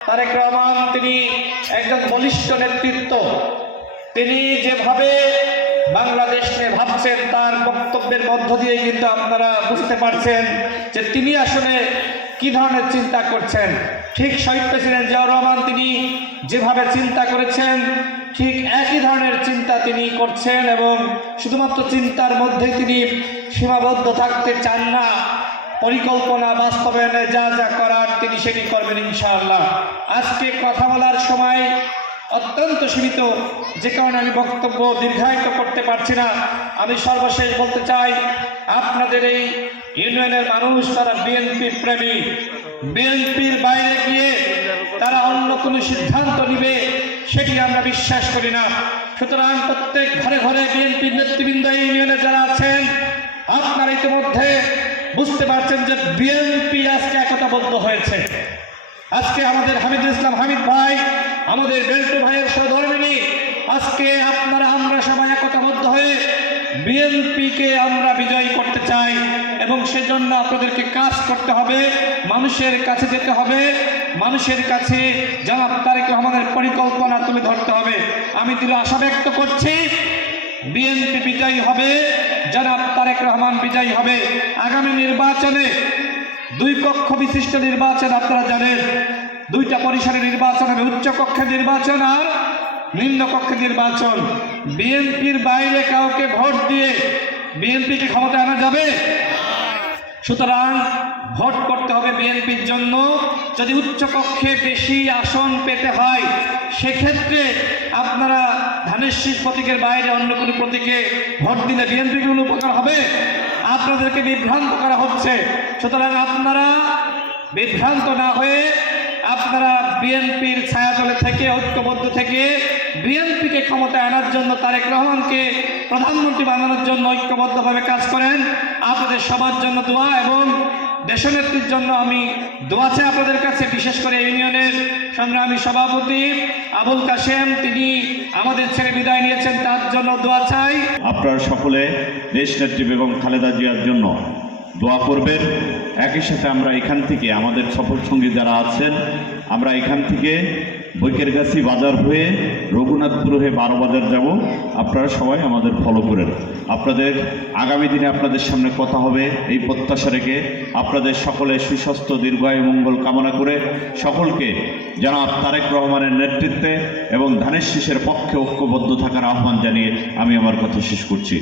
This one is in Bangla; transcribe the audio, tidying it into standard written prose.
তারেক রহমান তিনি একজন বলিষ্ঠ নেতৃত্ব। তিনি যেভাবে বাংলাদেশ নিয়ে ভাবছেন তার বক্তব্যের মধ্য দিয়ে কিন্তু আপনারা বুঝতে পারছেন যে তিনি আসলে কি ধরনের চিন্তা করছেন। ঠিক শহীদ প্রেসিডেন্ট জিয়াউর রহমান তিনি যেভাবে চিন্তা করেছেন ঠিক একই ধরনের চিন্তা তিনি করছেন এবং শুধুমাত্র চিন্তার মধ্যে তিনি সীমাবদ্ধ থাকতে চান না। পরিকল্পনা বাস্তবায়নে যা যা করার তিনি সেটি করবেন ইনশাআল্লাহ। আজকে কথা বলার সময় অত্যন্ত সীমিত, যে কারণে আমি বক্তব্য দীর্ঘায়িত করতে পারছি না। আমি সর্বশেষ বলতে চাই, আপনাদের এই ইউনিয়নের মানুষ তারা বিএনপি প্রেমী। বিএনপির বাইরে গিয়ে তারা অন্য কোনো সিদ্ধান্ত নিবে সেটি আমরা বিশ্বাস করি না। সুতরাং প্রত্যেক ঘরে ঘরে বিএনপির নেতৃবৃন্দ ইউনিয়নে যারা আছেন, আপনারা ইতিমধ্যে বুঝতে পারছেন যে বিএনপি আজকে একতাবদ্ধ হয়েছে। আজকে আমাদের হামিদুল ইসলাম হামিদ ভাই, আমাদের বেল্টু ভাইয়ের সহধর্মিনী, আজকে আমরা সবাই একতাবদ্ধ হয়ে বিএনপিকে আমরা বিজয়ী করতে চাই এবং সেজন্য আপনাদেরকে কাজ করতে হবে, মানুষের কাছে যেতে হবে, মানুষের কাছে জনাব তারেক রহমানের পরিকল্পনা তুলে ধরতে হবে। আমি দৃঢ় আশা ব্যক্ত করছি বিএনপি বিজয়ী হবে, জনাব তারেক রহমান বিজয়ী হবে। আগামী নির্বাচনে দুই কক্ষ বিশিষ্ট নির্বাচন, আপনারা জানেন দুইটা পরিসরের নির্বাচন হবে, উচ্চ কক্ষের নির্বাচন আর নিম্ন কক্ষের নির্বাচন। বিএনপির বাইরে কাউকে ভোট দিয়ে বিএনপিকে ক্ষমতা আনা যাবে? সুতরাং ভোট করতে হবে বিএনপির জন্য। যদি উচ্চ কক্ষে বেশি আসন পেতে হয় সেক্ষেত্রে আপনারা ধানের শীষ প্রতীকের বাইরে অন্য কোনো প্রতীকে ভোট দিলে বিএনপির কোনো উপকার হবে? আপনাদেরকে বিভ্রান্ত করা হচ্ছে। সুতরাং আপনারা বিভ্রান্ত না হয়ে আপনারা বিএনপির ছায়াতলে থেকে ঐক্যবদ্ধ থেকে বিএনপিকে ক্ষমতায় আনার জন্য, তারেক রহমানকে প্রধানমন্ত্রী বানানোর জন্য ঐক্যবদ্ধভাবে কাজ করেন। আপনাদের সবার জন্য দোয়া এবং দেশনেত্রীর জন্য আমি দোয়া চাই আপনাদের কাছে। বিশেষ করে ইউনিয়নের সংগ্রামী সভাপতি আবুল কাশেম, তিনি আমাদের ছেড়ে বিদায় নিয়েছেন, তার জন্য দোয়া চাই। আপনারা সকলে দেশনেত্রী বেগম খালেদা জিয়ার জন্য দোয়া করবেন। একই সাথে আমরা এখান থেকে আমাদের সফর সঙ্গী যারা আছেন, আমরা এখান থেকে বৈকেরগাছি বাজার হয়ে রঘুনাথপুর হয়ে 12 বাজার যাব। আপনারা সবাই আমাদের ফলো করেন। আপনাদের আগামী দিনে আপনাদের সামনে কথা হবে এই প্রত্যাশা রেখে আপনাদের সকলের সুস্বাস্থ্য দীর্ঘায়ু মঙ্গল কামনা করে সকলকে জনাব তারেক রহমানের নেতৃত্বে এবং ধানের শীষের পক্ষে ঐক্যবদ্ধ থাকার আহ্বান জানিয়ে আমি আমার কথা শেষ করছি।